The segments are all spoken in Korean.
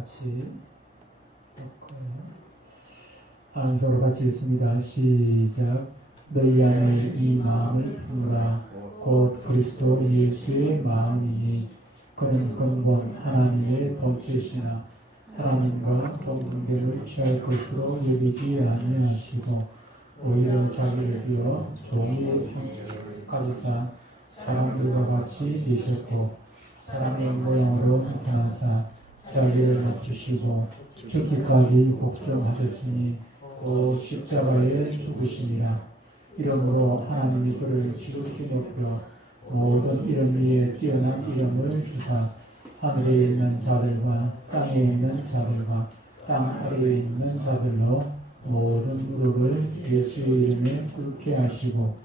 같이 안서로 같이 읽습니다. 시작. 너희 안에 이 마음을 품으라. 곧 그리스도 예수의 마음이니 그는 근본 하나님의 본체시나 하나님과 동등됨을 취할 것으로 여기지 아니하시고 오히려 자기를 비어 종의 형체까지 사 사람들과 같이 되셨고 사람의 모양으로 나타나사 자기를 낮추시고 죽기까지 복종하셨으니 또 십자가에 죽으시니라. 이러므로 하나님이 그를 지극히 높여 모든 이름 위에 뛰어난 이름을 주사 하늘에 있는 자들과 땅에 있는 자들과 땅 아래에 있는 자들로 모든 무릎을 예수의 이름에 꿇게 하시고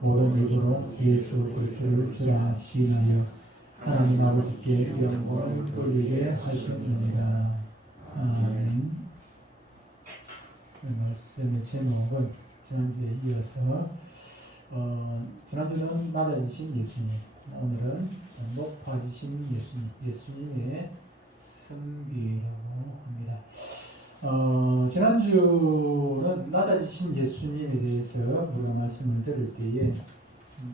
모든 입으로 예수 그리스도를 주라 시인하여 하나님 아버지께 영광을 돌리게 하시느니라. 아멘. 말씀의 제목은 지난주에 이어서 지난주는 낮아지신 예수님, 오늘은 높아지신 예수님, 예수님의 승비라고 합니다. 지난주는 낮아지신 예수님에 대해서 우리가 말씀을 드릴 때에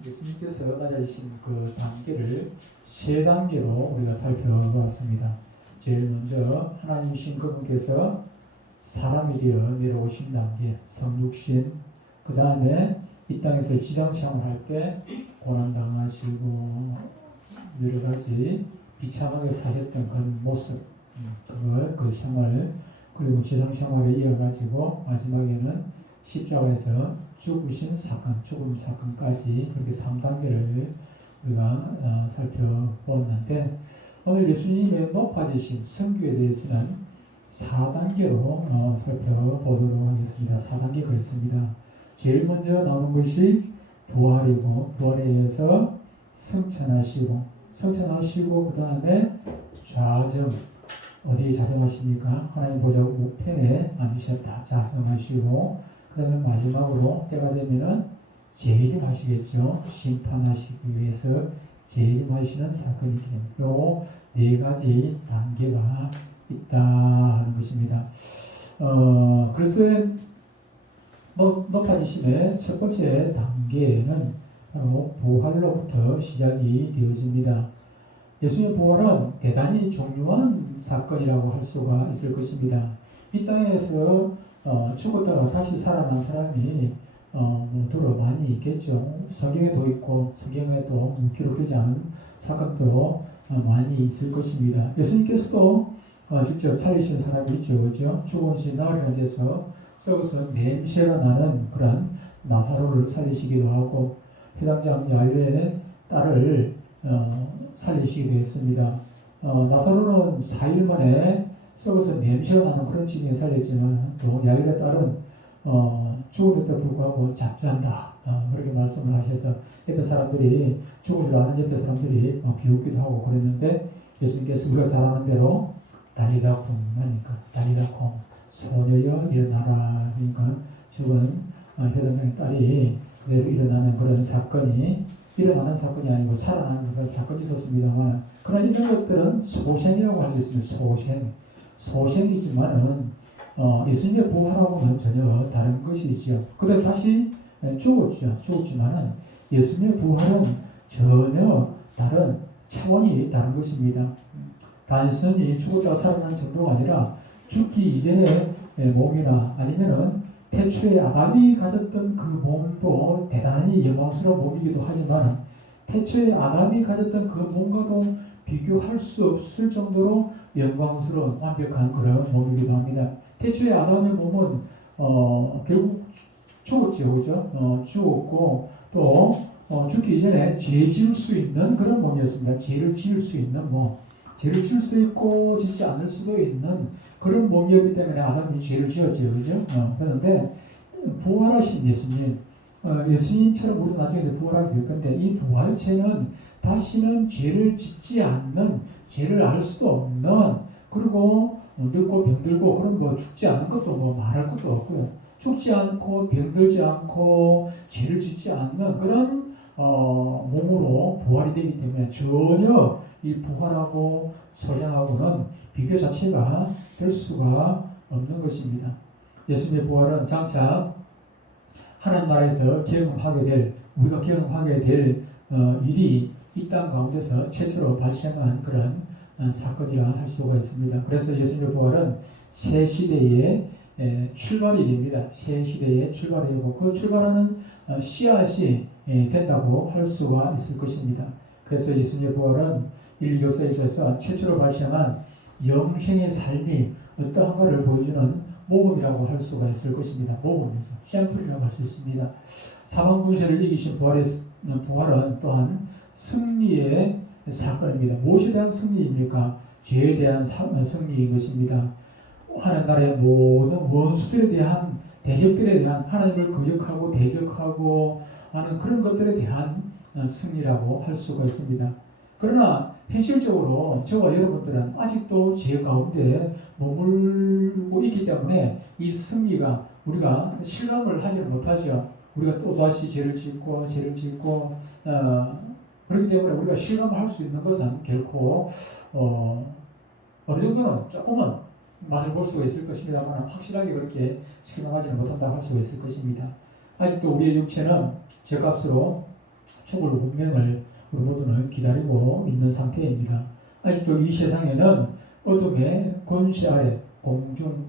예수님께서 낮아지신 그 단계를 세 단계로 우리가 살펴보았습니다. 제일 먼저 하나님이신 그분께서 사람이 되어 내려오신 단계, 성육신, 그 다음에 이 땅에서 지상체험을 할 때 고난당하시고 여러 가지 비참하게 사셨던 그런 모습, 그 생활, 그리고 지상생활에 이어가지고 마지막에는 십자가에서 죽으신 사건, 죽음 사건까지 그렇게 3단계를 우리가 살펴보았는데 오늘 예수님의 높아지신 성교에 대해서는 4단계로 살펴보도록 하겠습니다. 4단계가 있습니다. 제일 먼저 나오는 것이 부활이고 부활에 의해서 승천하시고 그 다음에 좌정, 어디에 좌정하십니까? 하나님 보좌 우편에 앉으셨다 자정하시고 그 다음에 마지막으로 때가 되면은 재림하시겠죠. 심판하시기 위해서 재림하시는 사건이 됩니다. 요 네 가지 단계가 있다 하는 것입니다. 그리스도의 높아지심의 첫 번째 단계는 바로 부활로부터 시작이 되어집니다. 예수님의 부활은 대단히 중요한 사건이라고 할 수가 있을 것입니다. 이 땅에서 죽었다가 다시 살아난 사람이 더러 많이 있겠죠. 성경에도 있고 성경에도 기록되지 않은 사건도 많이 있을 것입니다. 예수님께서도 직접 살리신 사람이 있죠. 그죠? 죽은 나흘이나 돼서 썩어서 냄새가 나는 그런 나사로를 살리시기도 하고 회당장 야일의 딸을 살리시기도 했습니다. 나사로는 4일 만에 썩어서 냄새가 나는 그런 지경에 살렸지만 또 야일의 딸은 죽음에도 불구하고 잡주한다. 그렇게 말씀을 하셔서 옆에 사람들이 죽을 줄 아는 옆에 사람들이 비웃기도 하고 그랬는데 예수님께서 우리가 잘 아는 대로 달리다쿵 하니까 달리다쿵 소녀여 일어나라 그러니까 죽은 회당장의 딸이 그대로 일어나는 그런 사건이 일어나는 사건이 아니고 살아나는 그런 사건이 있었습니다만 그러나 이런 것들은 소생이라고 할 수 있습니다. 소생이지만은 예수님의 부활하고는 전혀 다른 것이지요. 그다음 다시 죽었지만은 예수님의 부활은 전혀 다른 차원이 다른 것입니다. 단순히 죽었다가 살아난 정도가 아니라 죽기 이전의 몸이나 아니면은 태초에 아담이 가졌던 그 몸도 대단히 영광스러운 몸이기도 하지만 태초에 아담이 가졌던 그 몸과도 비교할 수 없을 정도로 영광스러운 완벽한 그런 몸이기도 합니다. 태초에 아담의 몸은 결국 죽었죠, 그죠? 죽었고 또 죽기 이전에 죄 지을 수 있는 그런 몸이었습니다. 죄를 지을 수 있는 몸, 죄를 지을 수도 있고 짓지 않을 수도 있는 그런 몸이었기 때문에 아담이 죄를 지었죠, 그죠? 그런데 부활하신 예수님, 예수님처럼 우리도 나중에 부활하게 될 건데 이 부활체는 다시는 죄를 짓지 않는, 죄를 알 수도 없는, 그리고 늙고 병들고 그런 죽지 않은 것도 말할 것도 없고요. 죽지 않고 병들지 않고 죄를 짓지 않는 그런 몸으로 부활이 되기 때문에 전혀 이 부활하고 소생하고는 비교 자체가 될 수가 없는 것입니다. 예수님의 부활은 장차 하나님 나라에서 우리가 경험하게 될 일이 이 땅 가운데서 최초로 발생한 그런 사건이라 할 수가 있습니다. 그래서 예수님의 부활은 새 시대의 출발이 됩니다. 새 시대의 출발이 되고 그 출발하는 씨앗이 된다고 할 수가 있을 것입니다. 그래서 예수님의 부활은 인류 역사에 있어서 최초로 발생한 영생의 삶이 어떠한가를 보여주는 모범이라고 할 수가 있을 것입니다. 모범이죠. 샘플이라고 할 수 있습니다. 사망 군세를 이기신 부활은 또한 승리의 사건입니다. 무엇에 대한 승리입니까? 죄에 대한 승리인 것입니다. 하나님 나라의 모든 원수들에 대한 대적들에 대한 하나님을 거역하고 대적하고 하는 그런 것들에 대한 승리라고 할 수가 있습니다. 그러나 현실적으로 저와 여러분들은 아직도 죄 가운데 머물고 있기 때문에 이 승리가 우리가 실감을 하지 못하죠. 우리가 또다시 죄를 짓고 그렇기 때문에 우리가 실감을 할 수 있는 것은 결코 어느 정도는 조금은 맛을 볼 수가 있을 것입니다만 확실하게 그렇게 실감하지는 못한다고 할 수가 있을 것입니다. 아직도 우리의 육체는 죄값으로 죽을 운명을 우리 모두는 기다리고 있는 상태입니다. 아직도 이 세상에는 어둠의 권세 아래 공중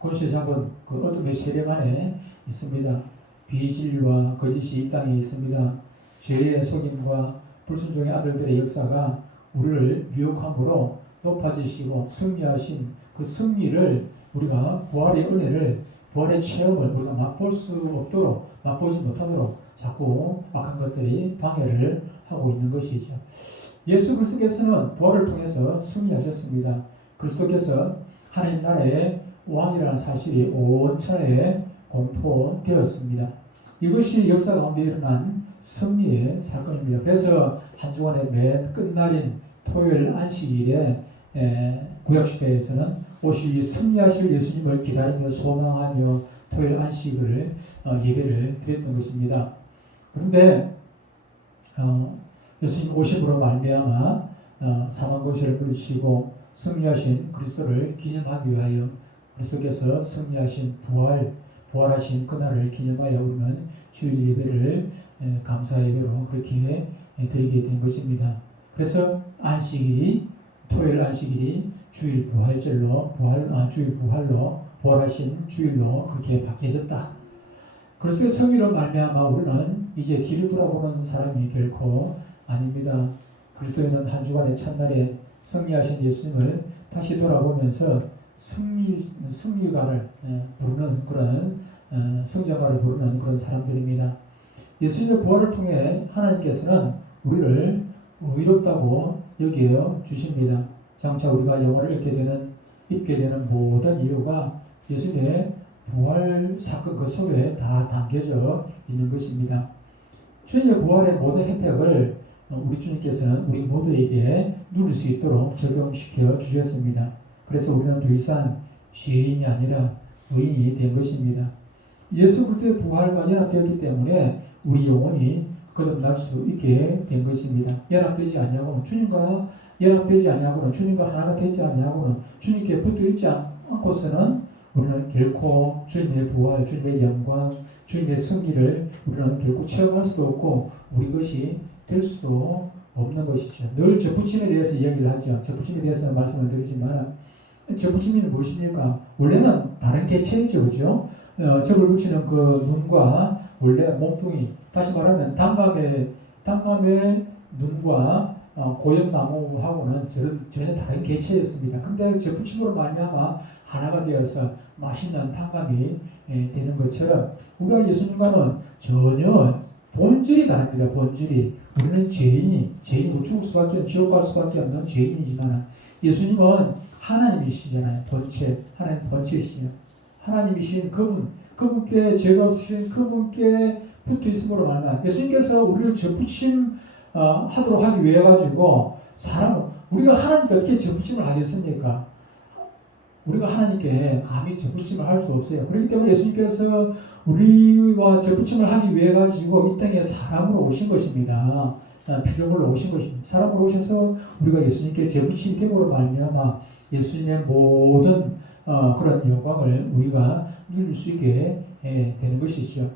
권세 잡은 그 어둠의 세력 안에 있습니다. 비진리와 거짓이 이 땅에 있습니다. 죄의 속임과 불순종의 아들들의 역사가 우리를 미혹함으로 높아지시고 승리하신 그 승리를 우리가 부활의 은혜를 부활의 체험을 우리가 맛볼 수 없도록 맛보지 못하도록 자꾸 악한 것들이 방해를 하고 있는 것이죠. 예수 그리스도께서는 부활을 통해서 승리하셨습니다. 그리스도께서 하나님 나라의 왕이라는 사실이 온 천하에 공포되었습니다. 이것이 역사 가운데 일어난 승리의 사건입니다. 그래서 한 주간의 맨 끝날인 토요일 안식일에 구약시대에서는 오실 승리하실 예수님을 기다리며 소망하며 토요일 안식을 예배를 드렸던 것입니다. 그런데 예수님 오심으로 말미암아 사망 권세를 물리치고 승리하신 그리스도를 기념하기 위하여 그리스도께서 승리하신 부활하신 그날을 기념하여 우리는 주일 예배를 감사 예배로 그렇게 드리게 된 것입니다. 그래서 토요일 안식일이 주일 부활절로 주일 부활로 부활하신 주일로 그렇게 바뀌어졌다. 그리스도의 승리로 말미암아 우리는 이제 뒤를 돌아보는 사람이 결코 아닙니다. 그리스도인은 한 주간의 첫날에 승리하신 예수님을 다시 돌아보면서 승리가를 부르는 그런 성장가를 부르는 그런 사람들입니다. 예수님의 부활을 통해 하나님께서는 우리를 의롭다고 여겨 주십니다. 장차 우리가 영혼을 입게 되는 모든 이유가 예수님의 부활 사건 그 속에 다 담겨져 있는 것입니다. 주님의 부활의 모든 혜택을 우리 주님께서는 우리 모두에게 누릴 수 있도록 적용시켜 주셨습니다. 그래서 우리는 더 이상 죄인이 아니라 의인이 된 것입니다. 예수 그리스도의 부활과 연합되었기 때문에 우리 영혼이 거듭날 수 있게 된 것입니다. 연합되지 않냐고는 주님과 하나가 되지 않냐고는 주님께 붙어있지 않고서는 우리는 결코 주님의 부활, 주님의 영광, 주님의 승리를 우리는 결코 체험할 수도 없고 우리 것이 될 수도 없는 것이죠. 늘 접붙임에 대해서 이야기를 하죠. 접붙임에 대해서 말씀을 드리지만 접붙임이 무엇입니까? 원래는 다른 개체이죠. 그죠? 접을 붙이는 그 눈과 원래 몸뚱이, 다시 말하면 단감의 눈과 고엽나무하고는 전혀 다른 개체였습니다. 근데 접붙임으로 말미암아 하나가 되어서 맛있는 단감이 되는 것처럼 우리가 예수님과는 전혀 본질이 다릅니다. 본질이. 우리는 죄인이고 죽을 수밖에 지옥 갈 수밖에 없는 죄인이지만 예수님은 하나님이시잖아요. 하나님 본체이시죠. 하나님이신 그분께 죄가 없으신 그분께 붙어 있음으로 말미암아 예수님께서 우리를 접붙임 하도록 하기 위해 가지고 우리가 하나님께 어떻게 접붙임을 하겠습니까? 우리가 하나님께 감히 접붙임을 할 수 없어요. 그렇기 때문에 예수님께서 우리와 접붙임을 하기 위해 가지고 이 땅에 사람으로 오신 것입니다. 피조물로 오신 것입니다. 사람으로 오셔서 우리가 예수님께 재부친 됨으로 말미암아 예수님의 모든 그런 영광을 우리가 누릴 수 있게 되는 것이죠.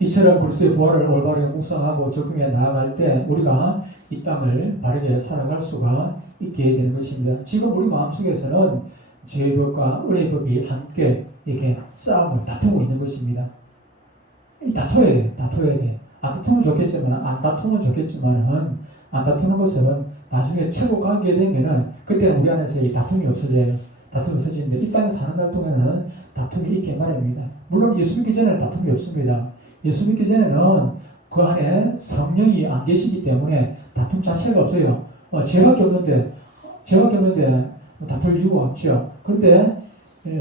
이처럼 그리스도의 부활을 올바르게 묵상하고 적용해 나아갈 때 우리가 이 땅을 바르게 살아갈 수가 있게 되는 것입니다. 지금 우리 마음속에서는 죄법과 의의 법이 함께 이렇게 싸움을 다투고 있는 것입니다. 다퉈야 돼. 다퉈야 돼. 안 다투면 좋겠지만, 안 다투는 것은 나중에 최고 가게 되면은, 그때 우리 안에서 이 다툼이 없어져요. 다툼이 없어지는데, 이 땅에 사는 날 동안에는 다툼이 있게 마련입니다. 물론 예수 믿기 전에는 다툼이 없습니다. 예수 믿기 전에는 그 안에 성령이 안 계시기 때문에 다툼 자체가 없어요. 죄밖에 없는데 다툴 이유가 없죠. 그런데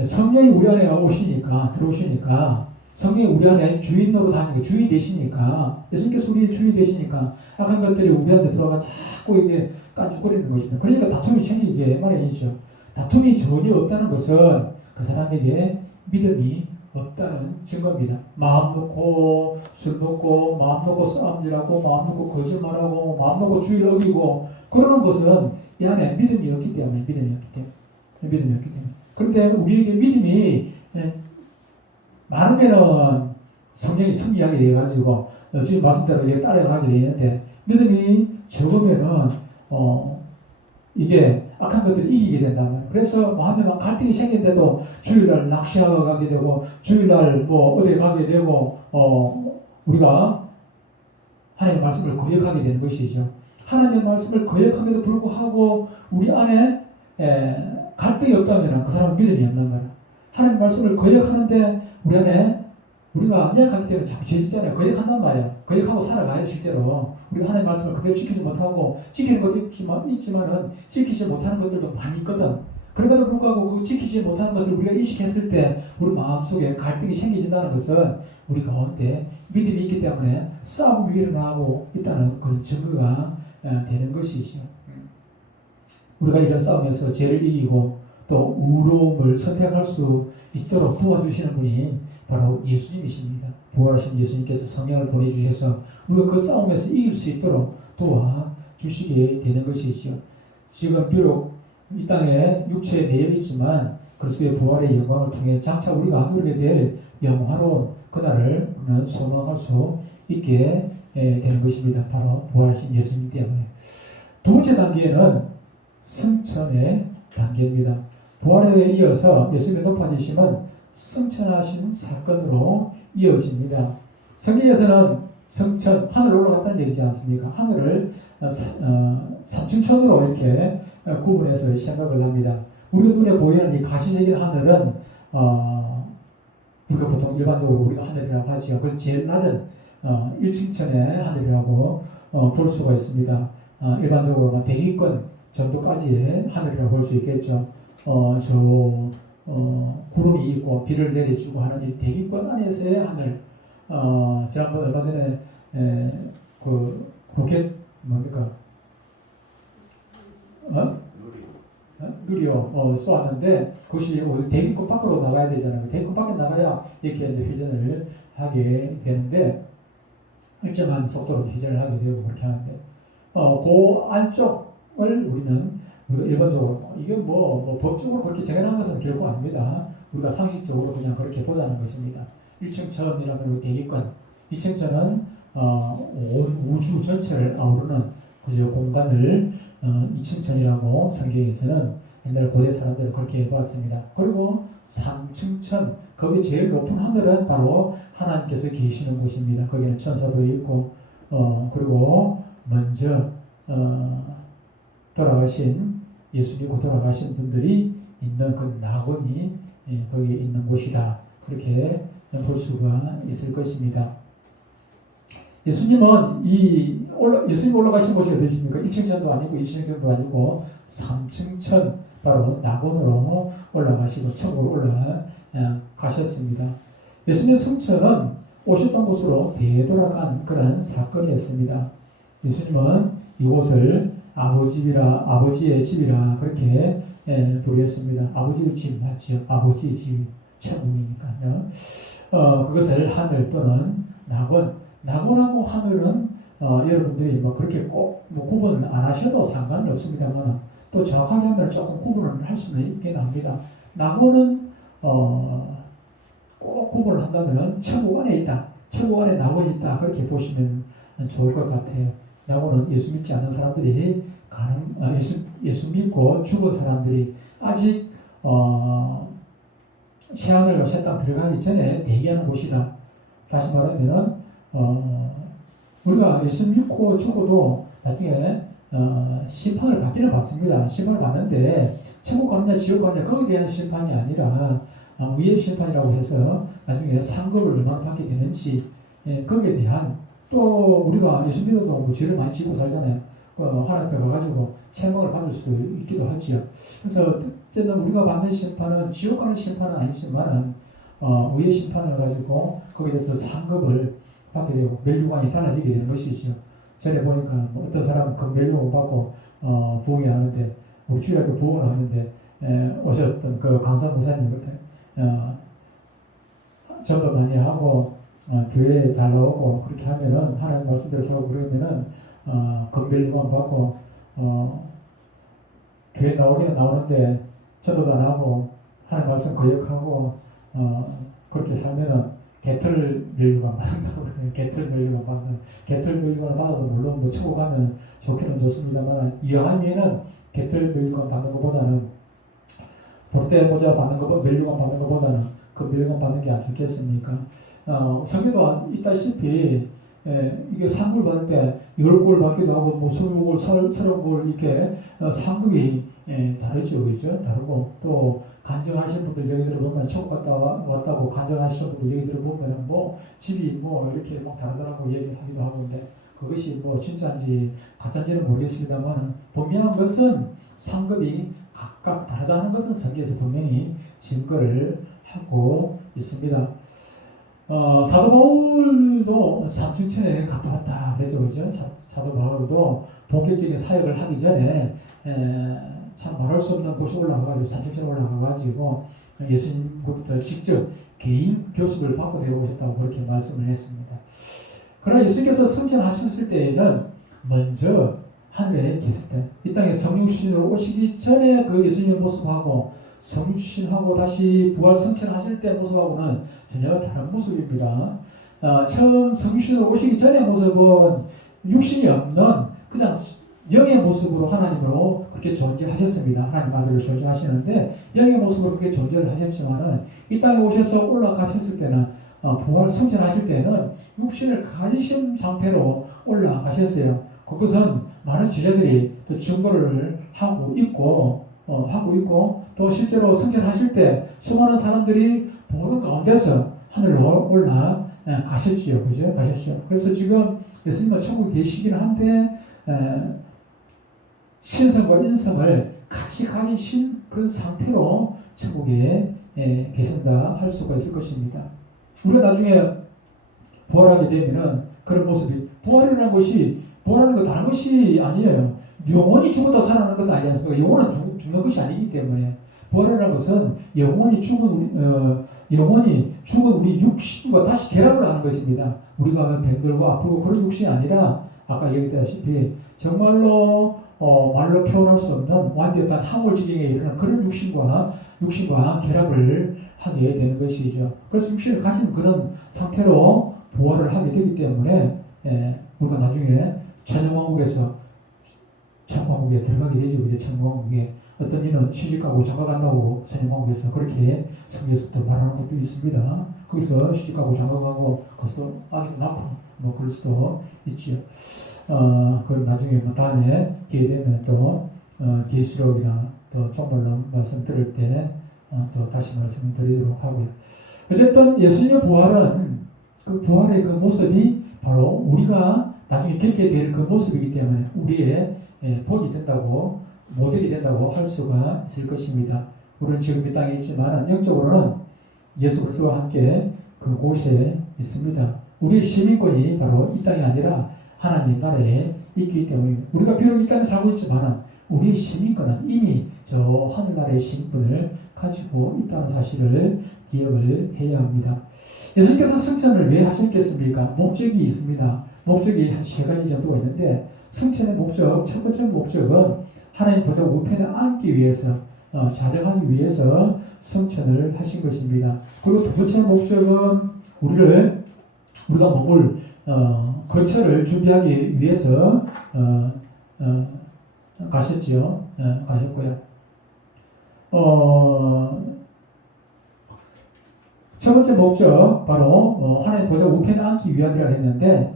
성령이 우리 안에 들어오시니까 성령이 우리 안에 주인 노릇하니까, 주인 되시니까, 예수님께서 우리의 주인 되시니까 악한 것들이 우리한테 들어가 자꾸 이게 깐죽거리는 것입니다. 그러니까 다툼이 생기게 마련이죠. 다툼이 전혀 없다는 것은 그 사람에게 믿음이 없다는 증거입니다. 마음 놓고 술 먹고, 마음 놓고 싸움질하고, 마음 놓고 거짓말하고, 마음 놓고 주의를 어기고 그러는 것은 이 안에 믿음이 없기 때문에. 그런데 우리에게 믿음이 많으면은 성령이 승리하게 돼가지고 주님 말씀대로 이게 따라가게 되는데, 믿음이 적으면은 이게 악한 것들을 이기게 된단 말이에요. 그래서 마음에 막 갈등이 생긴데도 주일날 낚시하러 가게 되고, 주일날 어디 가게 되고, 우리가 하나님의 말씀을 거역하게 되는 것이죠. 하나님의 말씀을 거역함에도 불구하고 우리 안에 갈등이 없다면 그 사람은 믿음이 없는 거예요. 하나님의 말씀을 거역하는데 우리 안에 우리가 약하기 때문에 자꾸 죄짓잖아요. 거역한단 말이야. 거역하고 살아가요. 실제로 우리가 하나님의 말씀을 그대로 지키지 못하고, 지키는 것도 있지만은 지키지 못하는 것들도 많이 있거든. 그럼에도 불구하고 그 지키지 못하는 것을 우리가 인식했을 때 우리 마음속에 갈등이 생기진다는 것은 우리 가운데 믿음이 있기 때문에 싸움이 일어나고 있다는 그런 증거가 되는 것이죠. 우리가 이런 싸움에서 죄를 이기고 또 의로움을 선택할 수 있도록 도와주시는 분이 바로 예수님이십니다. 부활하신 예수님께서 성령을 보내주셔서 우리가 그 싸움에서 이길 수 있도록 도와주시게 되는 것이죠. 지금 비록 이 땅에 육체에 매여 있지만 그리스도의 부활의 영광을 통해 장차 우리가 누리게 될 영화로운 그날을 우리는 소망할 수 있게 되는 것입니다. 바로 부활하신 예수님 때문에. 두 번째 단계는 승천의 단계입니다. 부활에 이어서 예수님의 높아지심은 승천하신 사건으로 이어집니다. 성경에서는 승천, 하늘 올라갔다는 얘기지 않습니까? 하늘을 삼층천으로 이렇게 구분해서 생각을 합니다. 우리 눈에 보이는 이 가시적인 하늘은 우리가 보통 일반적으로 우리가 하늘이라고 하죠. 그 제일 낮은 1층천의 하늘이라고 볼 수가 있습니다. 일반적으로 대기권 정도까지의 하늘이라고 볼 수 있겠죠. 구름이 있고 비를 내려주고 하는 이 대기권 안에서의 하늘. 지난번 얼마 전에 그 로켓 뭡니까? 누리호 쏘았는데 그것이 대기권 밖으로 나가야 되잖아요. 대기권 밖에 나가야 이렇게 이제 회전을 하게 되는데, 일정한 속도로 회전을 하게 되고 그렇게 하는데, 그 안쪽을 우리가 일반적으로 이게 법적으로 그렇게 정해놓은 것은 결코 아닙니다. 우리가 상식적으로 그냥 그렇게 보자는 것입니다. 1층천이라면 대기권, 2층천은 온 우주 전체를 아우르는 그 공간을 2층천이라고 성경에서는 옛날 고대 사람들은 그렇게 보았습니다. 그리고 3층천, 거기 제일 높은 하늘은 바로 하나님께서 계시는 곳입니다. 거기는 천사도 있고, 그리고 먼저 예수님이 돌아가신 분들이 있는 그 낙원이 거기에 있는 곳이다. 그렇게 볼 수가 있을 것입니다. 예수님이 올라가신 곳이 어디십니까? 1층천도 아니고 2층천도 아니고 3층천, 바로 낙원으로 올라가시고 천국으로 올라가셨습니다. 예수님의 승천은 오셨던 곳으로 되돌아간 그런 사건이었습니다. 예수님은 이곳을 아버지의 집이라 그렇게 부르셨습니다. 아버지의 집 맞죠? 아버지의 집, 천국이니까요. 그것을 하늘 또는 낙원하고 하늘은 여러분들이 뭐 그렇게 꼭 뭐 구분 안 하셔도 상관은 없습니다만 또 정확하게 하면 조금 구분을 할 수는 있긴 합니다. 낙원은 꼭 구분을 한다면 천국 안에 있다. 천국 안에 낙원이 있다. 그렇게 보시면 좋을 것 같아요. 낙원은 예수 믿지 않는 사람들이 예수 믿고 죽은 사람들이 아직 새하늘과 새 땅 들어가기 전에 대기하는 곳이다. 다시 말하면 우리가 예수 믿고 죽어도 나중에 심판을 받기는 받습니다. 심판을 받는데 천국 가느냐 지옥 가느냐 거기에 대한 심판이 아니라 위의 심판이라고 해서 나중에 상급을 얼마나 받게 되는지 거기에 대한 또 우리가 예수 믿어도 뭐 죄를 많이 지고 살잖아요. 하나님 앞에 가가지고 책망을 받을 수도 있기도 하지요. 그래서 어쨌든 우리가 받는 심판은 지옥 가는 심판은 아니지만 위의 심판을 가지고 거기에 대해서 상급을 받게 되고 멸류관이 달라지게 되는 것이죠. 전에 보니까 뭐 어떤 사람은 그 멸류관 받고 부흥회 하는데 우리 주일학교 부흥을 하는데 오셨던 그 강사 목사님 같아요. 전도 많이 하고 교회에 잘 나오고 그렇게 하면은 하나님 말씀대로 서고 그러면은 건별료만 받고 교회 나오기는 나오는데 전도도 안 하고 하나님 말씀 거역하고 그렇게 살면은 개털 멸류관 받는다고 그래요. 개털 멸류관 받는 개털 멸류관을 받아도 물론 뭐 천국 가면 좋기는 좋습니다만 이왕이면은 개털 멸류관 받는 것보다는 볼때 모자 받는 것보다 멸류관 받는 것보다는 그 멸류관 받는 게 안 좋겠습니까? 성경도 있다시피 이게 상급을 받을 때 10골 받기도 하고 뭐 20골, 30골 이렇게 상급이 다르죠. 그죠? 다르고 또 간증하신 분들 얘기 들어보면 천국 갔다 왔다고 간증하시는 분들 얘기 들어보면 뭐 집이 뭐 이렇게 막 다르다고 얘기하기도 하고 근데 그것이 뭐 진짜인지 가짜인지는 모르겠습니다만 분명한 것은 상급이 각각 다르다는 것은 성경에서 분명히 증거를 하고 있습니다. 사도 바울도 삼층천에 갔다 왔다 그랬죠. 그죠? 사도 바울도 본격적인 사역을 하기 전에 참 말할 수 없는 곳에 올라가가지고 삼층천에 올라가가지고 예수님부터 직접 개인 교습을 받고 내려오셨다고 그렇게 말씀을 했습니다. 그러나 예수님께서 승천하셨을 때에는 먼저 하늘에 계실 때 이 땅에 성육신으로 오시기 전에 그 예수님의 모습하고 성육신하고 다시 부활 승천하실 때 모습하고는 전혀 다른 모습입니다. 처음 성육신으로 오시기 전의 모습은 육신이 없는 그냥 영의 모습으로 하나님으로 그렇게 존재하셨습니다. 하나님 아들로 존재하시는데 영의 모습으로 그렇게 존재를 하셨지만은 이 땅에 오셔서 올라가셨을 때는 부활 승천하실 때는 육신을 가지신 상태로 올라가셨어요. 그것은 많은 지자들이 또 증거를 하고 있고 또 실제로 승천하실 때 수많은 사람들이 보는 가운데서 하늘로 올라가셨지요. 그죠? 가셨죠. 그래서 지금 예수님은 천국에 계시긴 한데 신성과 인성을 같이 가지신 그 상태로 천국에 계신다 할 수가 있을 것입니다. 우리가 나중에 부활하게 되면은 그런 모습이 부활이라는 것이 부활하는 거 다른 것이 아니에요. 영원히 죽었다 살아나는 것은 아니지 않습니까? 영원은 죽는 것이 아니기 때문에 부활이라는 것은 영원히 죽은 우리 육신과 다시 결합을 하는 것입니다. 우리가 병들고 아프고 그런 육신이 아니라 아까 얘기했다시피 정말로 말로 표현할 수 없는 완벽한 하물지경에 이르는 그런 육신과 결합을 하게 되는 것이죠. 그래서 육신을 가진 그런 상태로 부활을 하게 되기 때문에 우리가 나중에 천영왕국에 들어가게 되죠. 이제 천영왕국에 어떤 이는 시집가고 장가간다고 천영왕국에서 그렇게 성경에서도 말하는 것도 있습니다. 거기서 시집가고 장가가고 거기서 아기도 낳고 뭐 그럴 수도 있지요. 그럼 나중에 다음에 기회 되면 또 계시록이나 또 종말론 말씀 들을 때 또 다시 말씀드리도록 하고요. 어쨌든 예수님의 부활은 그 부활의 그 모습이 바로 우리가 나중에 겪게 될 그 모습이기 때문에 우리의 복이 된다고 모델이 된다고 할 수가 있을 것입니다. 우리는 지금 이 땅에 있지만 영적으로는 예수 그리스도와 함께 그곳에 있습니다. 우리의 시민권이 바로 이 땅이 아니라 하나님 나라에 있기 때문에 우리가 비록 이 땅에 살고 있지만 우리의 시민권은 이미 저 하늘나라의 시민권을 가지고 있다는 사실을 기억을 해야 합니다. 예수님께서 승천을 왜 하셨겠습니까? 목적이 있습니다. 목적이 한 세 가지 정도가 있는데 성찬의 목적, 첫 번째 목적은 하나님 보좌 우편에 앉기 위해서 자정하기 위해서 성찬을 하신 것입니다. 그리고 두 번째 목적은 우리가 머물 거처를 준비하기 위해서 가셨죠. 가셨고요. 첫 번째 목적 바로 하나님 보좌 우편에 앉기 위함이라고 했는데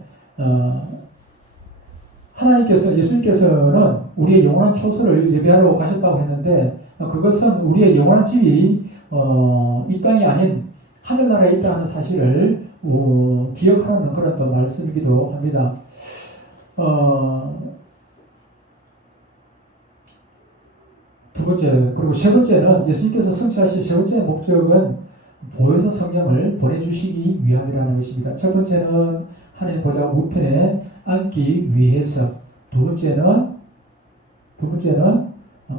예수님께서는 우리의 영원한 초소를 예배하러 가셨다고 했는데 그것은 우리의 영원한 집이 이 땅이 아닌 하늘나라에 있다는 사실을 기억하는 그런 또 말씀이기도 합니다. 두 번째, 그리고 세 번째는 예수님께서 성취하신 세 번째 목적은 보혜사 성령을 보내주시기 위함이라는 것입니다. 첫 번째는 하나님 보좌 우편에 앉기 위해서, 두 번째는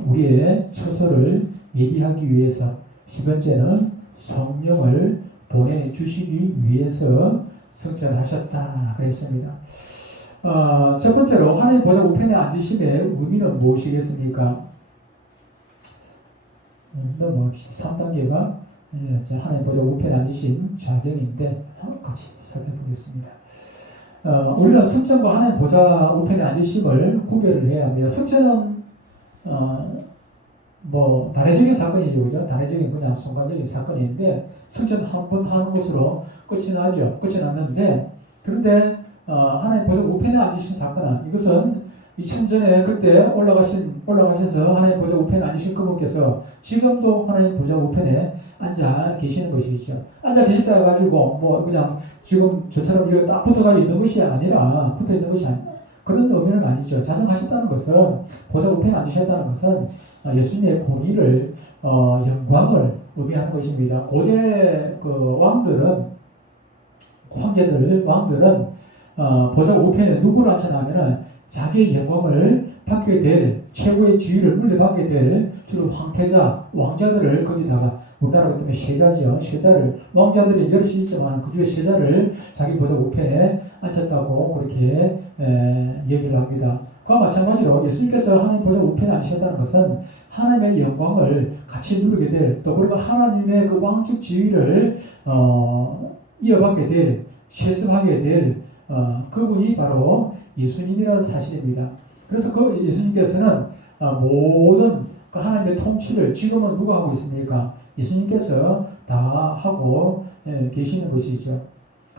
우리의 처소를 예비하기 위해서, 세 번째는 성령을 보내주시기 위해서 성찬하셨다 그랬습니다. 첫 번째로 하나님 보좌 우편에 앉으심의 의미는 무엇이겠습니까? 넘어갑시다. 3단계가 하나님 보좌 우편에 앉으신 자정인데 같이 살펴보겠습니다. 우리는 성찬과 하나님 보좌 우편에 앉으심을 구별을 해야 합니다. 성찬은 단회적인 사건이죠, 그죠? 단회적인 그냥 순간적인 사건인데 성찬 한 번 하는 것으로 끝이 났는데 그런데 하나님 보좌 우편에 앉으신 사건은 이것은 2000전에 그때 올라가셔서 하나님 보좌 우편에 앉으신 그분께서 지금도 하나님 보좌 우편에 앉아 계시는 것이죠. 앉아 계시다 해가지고 그냥 지금 저처럼 이렇게 딱 붙어가 있는 것이 아니라 그런 의미는 아니죠. 자정하셨다는 것은 보좌 우편에 앉으셨다는 것은 예수님의 공의를 영광을 의미하는 것입니다. 고대 왕들은 보좌 우편에 누구를 앉혀놓으면은 자기의 영광을 받게 될 최고의 지위를 물려받게 될 주로 황태자, 왕자들을 거기다가 우리나라 같으면 세자를 왕자들이 여럿이 있지만 그 중에 세자를 자기 보좌 우편에 앉혔다고 그렇게 얘기를 합니다. 그와 마찬가지로 예수님께서 하나님 보좌 우편에 앉으셨다는 것은 하나님의 영광을 같이 누리게 될 또 그리고 하나님의 그 왕적 지위를 이어받게 될 세습하게 될 그분이 바로 예수님이라는 사실입니다. 그래서 그 예수님께서는 모든 그 하나님의 통치를 지금은 누가 하고 있습니까? 예수님께서 다 하고 계시는 것이죠.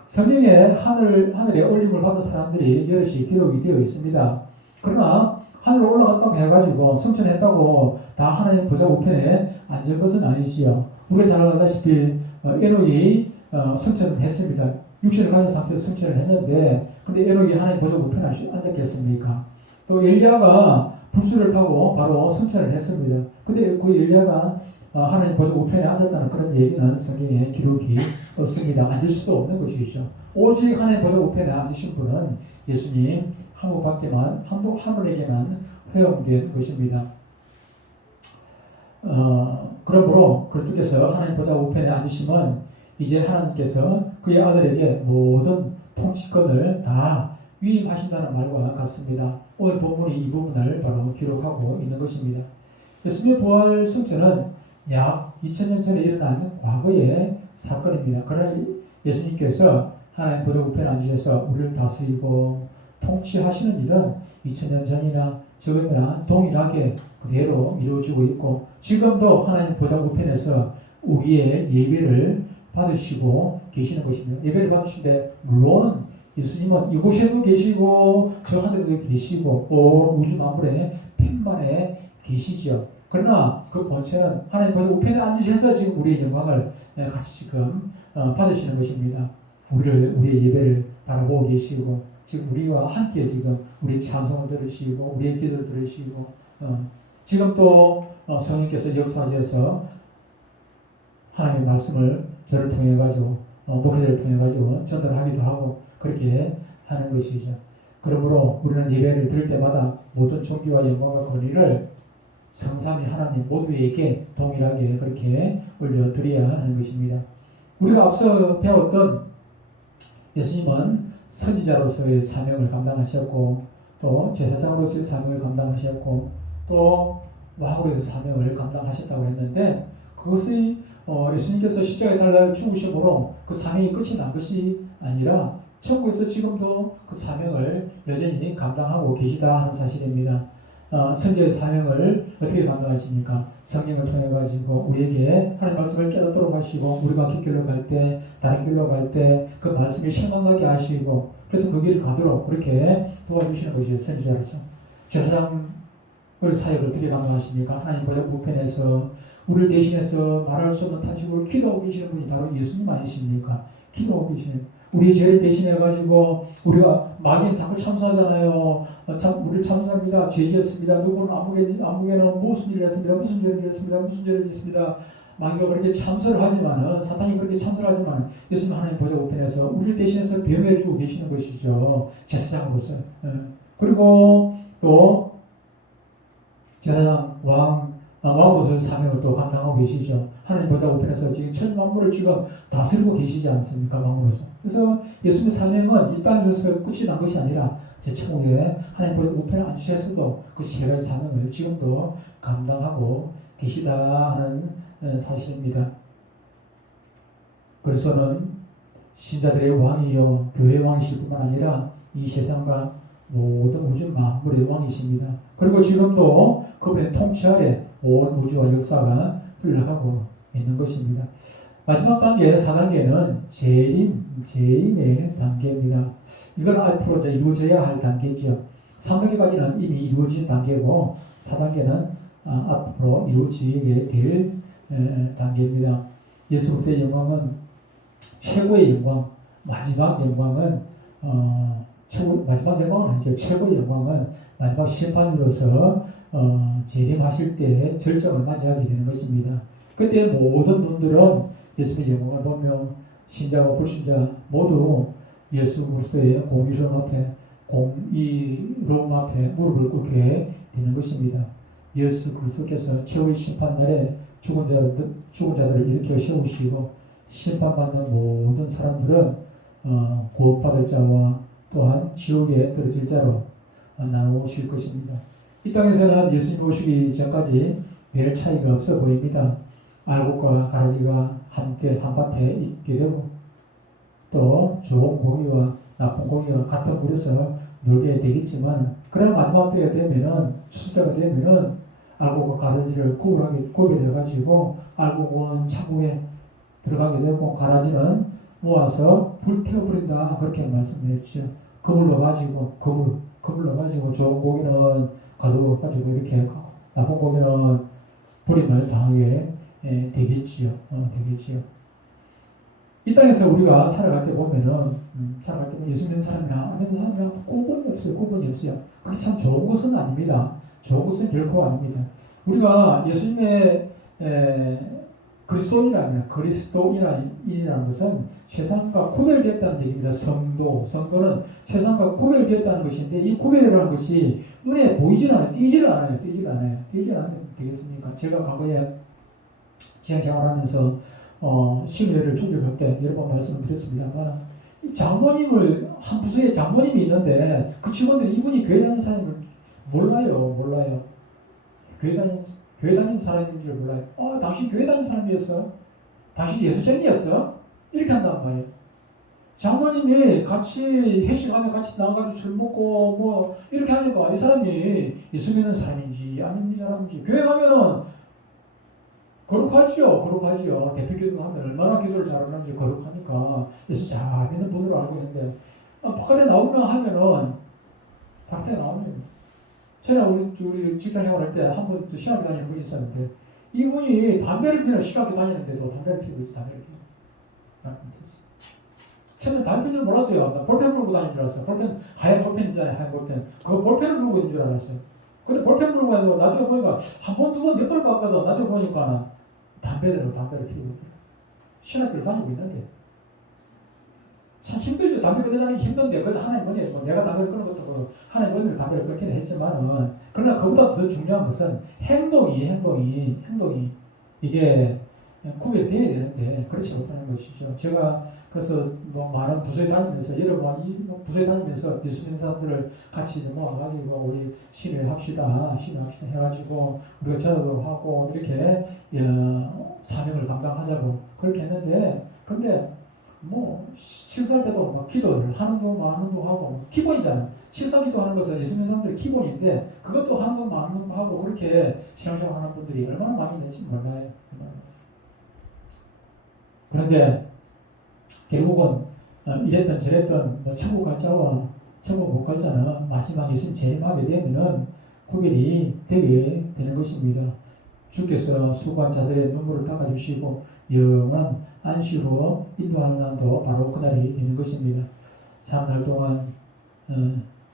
성경에 하늘에 올림을 받은 사람들이 여럿이 기록이 되어 있습니다. 그러나 하늘로 올라갔다고 해가지고 성천했다고 다 하나님 보좌 우편에 앉은 것은 아니지요. 우리가 잘 알다시피 에녹이 성천을 했습니다. 육신을 가진 상태에서 성천을 했는데 근데 에녹이 하나님 보좌 우편에 앉았겠습니까? 또 엘리야가 불수를 타고 바로 성천을 했습니다. 근데 그 엘리야가 하나님 보좌 우편에 앉았다는 그런 얘기는 성경에 기록이 없습니다. 앉을 수도 없는 것이죠. 오직 하나님 보좌 우편에 앉으신 분은 예수님 한 분에게만 허용된 것입니다. 그러므로 그리스도께서 하나님 보좌 우편에 앉으시면 이제 하나님께서 그의 아들에게 모든 통치권을 다 위임하신다는 말과 같습니다. 오늘 본문이 이 부분을 바로 기록하고 있는 것입니다. 예수님의 부활 승천은 약 2000년 전에 일어난 과거의 사건입니다. 그러나 예수님께서 하나님 보좌 우편에 앉으셔서 우리를 다스리고 통치하시는 일은 2000년 전이나 지금이나 동일하게 그대로 이루어지고 있고 지금도 하나님 보좌 우편에서 우리의 예배를 받으시고 계시는 것입니다. 예배를 받으시는데 물론 예수님은 이곳에도 계시고 저 하늘에도 계시고 온 우주 만물의 펜만에 계시죠. 그러나 그 본체는 하나님 보좌 우편에 앉으셔서 지금 우리의 영광을 같이 지금 받으시는 것입니다. 우리의 예배를 바라보고 계시고 지금 우리와 함께 지금 우리의 찬송을 들으시고 우리의 기도를 들으시고 지금 또 성령께서 역사하셔서 하나님의 말씀을 저를 통해 가지고 목회자를 통해 가지고 전달하기도 하고 그렇게 하는 것이죠. 그러므로 우리는 예배를 드릴 때마다 모든 존귀와 영광과 권위를 성삼위 하나님 모두에게 동일하게 그렇게 올려드려야 하는 것입니다. 우리가 앞서 배웠던 예수님은 선지자로서의 사명을 감당하셨고 또 제사장으로서의 사명을 감당하셨고 또 마구에서 사명을 감당하셨다고 했는데 그것이 예수님께서 십자가에 달려 죽으심으로 그 사명이 끝이 난 것이 아니라 천국에서 지금도 그 사명을 여전히 감당하고 계시다 하는 사실입니다. 선지자의 사명을 어떻게 감당하십니까? 성령을 통해 가지고 우리에게 하나님 말씀을 깨닫도록 하시고 우리가 깃길로 갈 때 다른 길로 갈 때 그 말씀이 생각나게 하시고 그래서 그 길을 가도록 그렇게 도와주시는 것이에요. 선지자로서. 제사장을 사역을 어떻게 감당하십니까? 하나님 보좌 우편에서 우리를 대신해서 말할 수 없는 탄식으로 기도하고 계시는 분이 바로 예수님 아니십니까? 기도하고 계시는 우리 죄를 대신해가지고 우리가 마귀는 자꾸 참수하잖아요. 우리를 참수합니다. 죄지었습니다. 누구는 아무개는 무슨 일을 했습니다. 무슨 죄를 지었습니다. 무슨 죄를 짓습니다. 마귀가 그렇게 참수를 하지만은 사탄이 그렇게 참수를 하지만 예수님 하나님 보좌 우편에서 우리를 대신해서 변호해주고 계시는 것이죠. 제사장으로서. 그리고 또 제사장 왕으로서의 사명을 또 감당하고 계시죠. 하나님 보좌 우편에서 지금 천만물을 지금 다스리고 계시지 않습니까? 왕으로서. 그래서 예수님의 사명은 이 땅에서 끝이 난 것이 아니라 제 천국에 하나님 보좌 우편에 앉으셔서도 그 세 가지 사명을 지금도 감당하고 계시다 하는 사실입니다. 그래서는 신자들의 왕이요 교회의 왕이실 뿐만 아니라 이 세상과 모든 우주 만물의 왕이십니다. 그리고 지금도 그분의 통치 아래 온 우주와 역사가 흘러가고 있는 것입니다. 마지막 단계 4단계는 재림의 단계입니다. 이건 앞으로 이제 이루어져야 할 단계죠. 3단계까지는 이미 이루어진 단계고 4단계는 앞으로 이루어지게 될 단계입니다. 예수 그리스도의 영광은 최고의 영광, 마지막 영광은 마지막 영광은 아니죠. 최고의 영광은 마지막 심판으로서 재림하실 때 절정을 맞이하게 되는 것입니다. 그때 모든 눈들은 예수의 영광을 보며 신자와 불신자 모두 예수 그리스도의 공의로움 앞에 공의로움 앞에 무릎을 꿇게 되는 것입니다. 예수 그리스도께서 최후의 심판날에 죽은 자들을 일으켜 세우시고 심판받는 모든 사람들은 구원받을 자와 또한 지옥에 떨어질 자로 나누실 것입니다. 이 땅에서는 예수님 오시기 전까지 별 차이가 없어 보입니다. 알곡과 가라지가 함께 한밭에 있게 되고 또 좋은 고기와 나쁜 고기와 같은 물에서 놀게 되겠지만 그러나 마지막 때가 되면은 추수때가 되면은 알곡과 가라지를 구분하게 되어가지고 알곡은 창고에 들어가게 되고 가라지는 모아서 불태워버린다 그렇게 말씀드렸죠. 그물 넣어가지고 좋은 고기는 가둬가지고 이렇게 나쁜 고기는 버림을 당하게 되겠지요. 이 땅에서 우리가 살아갈 때 보면은 예수 믿는 사람이나 안 믿는 사람이랑 구분이 없어요. 그게 참 좋은 것은 아닙니다. 좋은 것은 결코 아닙니다. 우리가 예수님의 그리스도인이라는 것은 세상과 구별되었다는 얘기입니다. 성도는 세상과 구별되었다는 것인데 이 구별이라는 것이 눈에 보이질 않아요. 띄질 않아요. 띄지않으면 되겠습니까? 제가 과거에 지하 생활하면서 심의를 준비할 때 여러 번 말씀을 드렸습니다만 장모님을 한 부서에 장모님이 있는데 그 직원들이 이분이 교회 다니는 사람을 몰라요. 교회 다니는 사람인 줄 몰라요. 당신 교회 다니는 사람이었어? 당신 예수쟁이였어? 이렇게 한단 말이에요. 장모님이 같이 회식하면 같이 나가서 술 먹고 뭐 이렇게 하니까 이 사람이 예수 믿는 사람인지 안 믿는 사람인지 교회 가면은 거룩하지요. 대표 기도하면 얼마나 기도를 잘하는지 거룩하니까 예수 잘 믿는 분으로 알고 있는데 바깥에 나오면 제가 우리 직장 생활할 때 한 번 시합에 다니는 분이 있었는데 이분이 담배를 피는 시합에 다니는데도 담배를 피고 있어. 처음에 담배 피는 줄 몰랐어요. 나 볼펜 불고 다니는 줄 알았어요. 하얀 볼펜 있잖아요. 하얀 볼펜. 그거 볼펜을 불고 있는 줄 알았어요. 근데 볼펜 불고 다니고 나중에 보니까 한 번, 두 번, 몇 번을 봤거든. 나중에 보니까 담배를 피우고 있더라고요. 신학교를 다니고 있는데 참 힘들죠. 담배 끊어 다니기 힘든데 그래도 하나님 은혜 내가 담배를 끊는 것도 하나님 은혜로 담배를 끊기는 했지만은 그러나 그보다 더 중요한 것은 행동이 이게 구별되어야 되는데 그렇지 못하는 것이죠. 제가 그래서 뭐 많은 부서에 다니면서 여러분 부서에 다니면서 예수 믿는 사람들을 같이 모아가지고 우리 신뢰합시다 해가지고 우리가 전도도 하고 이렇게 사명을 감당하자고 그렇게 했는데 근데 뭐 식사할 때도 막 기도를 하는 동 마는 동 하고 기본이잖아요. 식사 기도하는 것은 예수 믿는 사람들의 기본인데 그것도 하는 동 마는 동 하고 그렇게 신앙생활 하는 분들이 얼마나 많이 되는지 몰라요. 그런데 결국은 이랬던 저랬던 뭐 천국 갈자와 천국 못 갈자는 마지막 예수님 재림하게 되면은 구별이 되게 되는 것입니다. 주께서 수고한 자들의 눈물을 닦아주시고 영원한 안식으로 인도하는 날도 바로 그날이 되는 것입니다. 사는 날 동안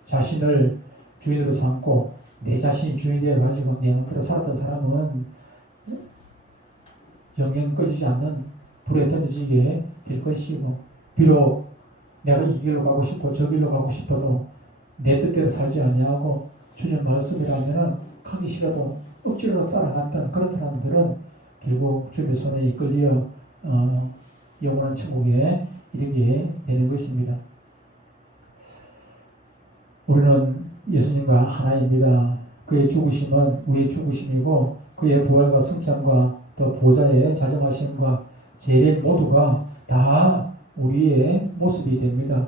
자신을 주인으로 삼고 내 자신이 주인이 되어가지고 내 맘대로 살았던 사람은 영영 꺼지지 않는 불에 던져지게 될 것이고 비록 내가 이 길로 가고 싶고 저 길로 가고 싶어도 내 뜻대로 살지 아니하고 주님 말씀이라면은 가기 싫어도 억지로 따라갔던 그런 사람들은 결국 주님의 손에 이끌려 영원한 천국에 이르게 되는 것입니다. 우리는 예수님과 하나입니다. 그의 죽으심은 우리의 죽으심이고 그의 부활과 승천과 또 보좌의 자정하심과 재림 모두가 다 우리의 모습이 됩니다.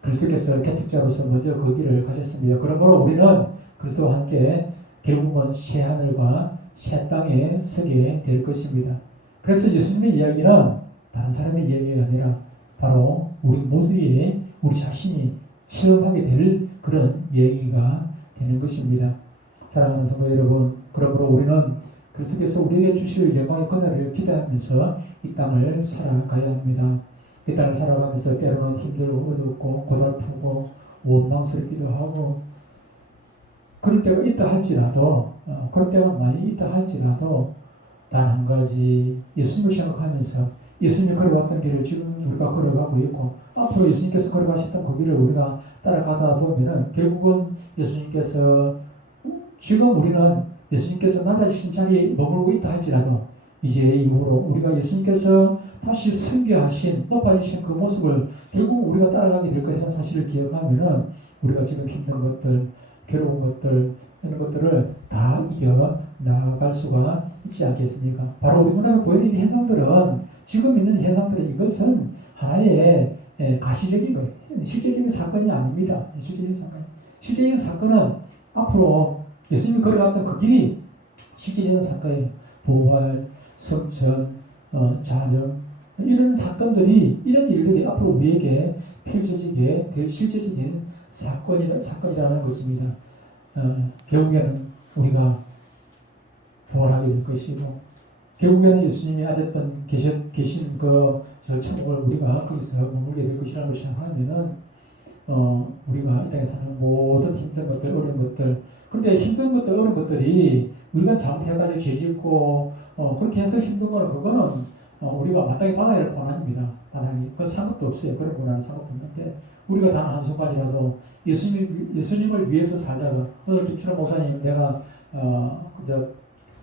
그리스도께서 개특자로서 먼저 그 길을 가셨습니다. 그러므로 우리는 그리스도와 함께 결국은 새 하늘과 새 땅에 서게 될 것입니다. 그래서 예수님의 이야기는 다른 사람의 이야기가 아니라 바로 우리 모두의 우리 자신이 체험하게 될 그런 이야기가 되는 것입니다. 사랑하는 성도 여러분, 그러므로 우리는 그리스도께서 우리에게 주실 영광의 그날을 기대하면서 이 땅을 살아가야 합니다. 이 땅을 살아가면서 때로는 힘들고 어렵고 고달프고 원망스럽기도 하고 그럴 때가 있다 할지라도 그럴 때가 많이 있다 할지라도 단 한 가지 예수님을 생각하면서 예수님이 걸어왔던 길을 지금 우리가 걸어가고 있고 앞으로 예수님께서 걸어가셨던 그 길을 우리가 따라가다 보면은 결국은 예수님께서 지금 우리는 예수님께서 낮아지신 자리에 머물고 있다 할지라도 이제 이후로 우리가 예수님께서 다시 승계하신 높아지신 그 모습을 결국 우리가 따라가게 될 것이라는 사실을 기억하면은 우리가 지금 힘든 것들 괴로운 것들 이런 것들을 다 이겨 나아갈 수가 있지 않겠습니까? 바로 우리 눈앞에 보이는 이 현상들은 지금 있는 현상들은 이것은 하나의 가시적인 거예요. 실제적인 사건이 아닙니다. 실제적인 사건은 앞으로 예수님이 걸어갔던 그 길이 실제적인 사건이에요. 부활, 성천, 자정 이런 사건들이 이런 일들이 앞으로 우리에게 펼쳐지게 될 실제적인 사건이라는 것입니다. 결국에는 우리가 부활하게 될 것이고 결국에는 예수님이 하셨던 계신 저 천국을 우리가 거기서 머물게 될 것이라고 생각하면은 우리가 이 땅에 사는 모든 힘든 것들 어려운 것들 그런데 힘든 것들 어려운 것들이 우리가 잘못해가지고 죄짓고 그렇게 해서 힘든 거는 그거는 우리가 마땅히 받아야 할 고난입니다. 마땅히 그 상관도 없어요. 그런 고난은 상관도 없는데 우리가 단 한순간이라도 예수님을 위해서 살다가 오늘 김춘호 목사님 내가 그저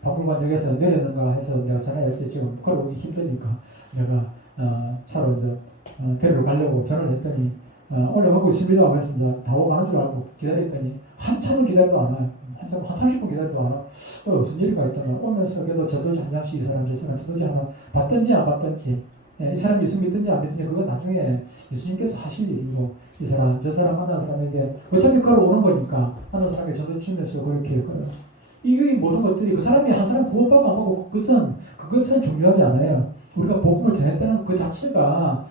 박물관역에서 내렸는가 해서 내가 전화했어요. 지금 걸어오기 힘드니까 내가 차로 이제 데리러 가려고 전화를 했더니 올라가고 있습니다. 그랬습니다. 다 오가는 줄 알고 기다렸더니 한참을 기다려도 안 와요. 한 30분 기다려도 안 와요. 무슨 일이가 있더라. 오면서 그래도 저도지 한 장씩 이 사람 저 사람 저도지 하나 받든지 안 받든지 이 사람이 예수 믿든지 안 믿든지 그건 나중에 예수님께서 하실 일이고 이 사람 저 사람 만난 사람에게 어차피 걸어오는 거니까 만난 사람에게 저도 주면서 그렇게 걸어요. 이 모든 것들이 그 사람이 한 사람 구원받고 안 받고 그것은 중요하지 않아요. 우리가 복음을 전했다는 그 자체가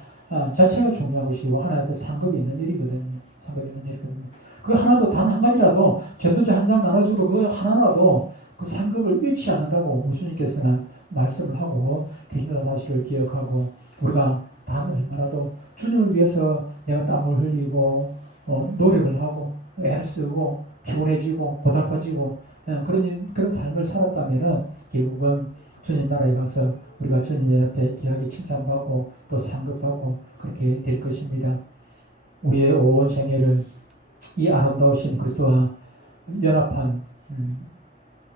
중요한 것이고 하나님의 상급이 있는 일이거든요. 그 하나도 단 한 가지라도 전도지 한 장 나눠주고 그 하나라도 그 상급을 잃지 않는다고 예수님께서는 말씀을 하고 계신다는 사실을 기억하고 우리가 단 얼마라도 주님을 위해서 내가 땀을 흘리고 노력을 하고 애쓰고 피곤해지고 고달파지고 그런 삶을 살았다면은 결국은 주님 나라에 가서 우리가 주님한테 귀하게 칭찬받고 또 상급받고 그렇게 될 것입니다. 우리의 온 생애를 이 아름다우신 그리스도와 연합한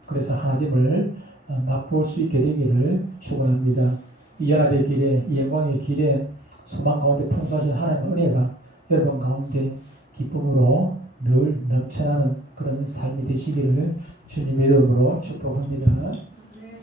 그래서 하나님을 맛볼 수 있게 되기를 축원합니다. 이 연합의 길에, 이 영광의 길에 소망 가운데 풍성하신 하나님의 은혜가 여러분 가운데 기쁨으로 늘 넘쳐나는 그런 삶이 되시기를 주님의 이름으로 축복합니다.